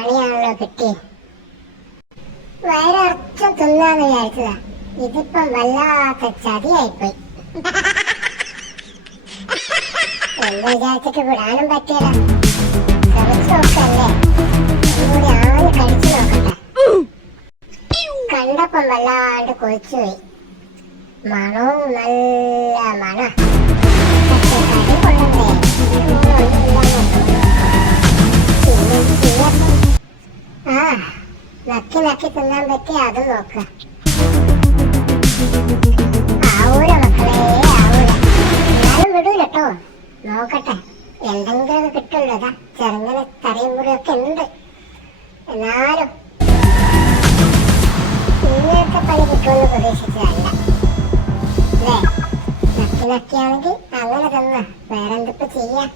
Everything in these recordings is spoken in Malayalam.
പണിയാണല്ലോ കിട്ടി. വയറർച്ചം തിന്നാന്ന് വിചാരിച്ചതാ, ഇതിപ്പം വല്ലാത്ത ചതിയായിപ്പോയി. എന്താ വിചാരിച്ചിട്ട് വിടാനും പറ്റിയല്ല. ശ്രമിച്ചു നോക്കല്ലേ, കൂടി ആദ്യം കഴിച്ചു നോക്കട്ടെ. കണ്ടപ്പം വല്ലാണ്ട് കൊതിച്ചുപോയി. മണവും നല്ല മണ. കടി കൊള്ളണ്ടേ? ആ, നക്കി നക്കി തിന്നാൻ പറ്റിയ അത് നോക്ക. ആവൂല മക്കളെ, ആവൂല. എന്നാലും വിടൂലട്ടോ, നോക്കട്ടെ. എന്തെങ്കിലും കിട്ടുള്ളൂ. അതാ ചെറുങ്ങനെ തറയും കൂടിയൊക്കെ ഉണ്ട്. എന്നാലും ഇങ്ങനത്തെ പണി കിട്ടുമെന്ന് പ്രതീക്ഷിച്ചതല്ല അല്ലേ. നക്കി നക്കിയാണെങ്കിൽ അങ്ങനെ തന്ന, വേറെന്തിപ്പോ ചെയ്യാ.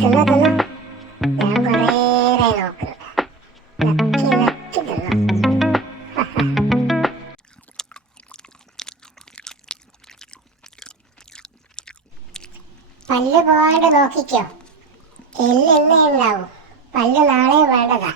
തിന്നോ തിന്നോ, ഞാൻ കൊറേരായി നോക്കുന്നു. നക്കി നക്കി തിന്നോ. പല്ല് പോവാണ്ട് നോക്കിക്കോ, എല്ല് എന്നേ ഉണ്ടാവും. പല്ല് നാളെ വേണ്ടതാ.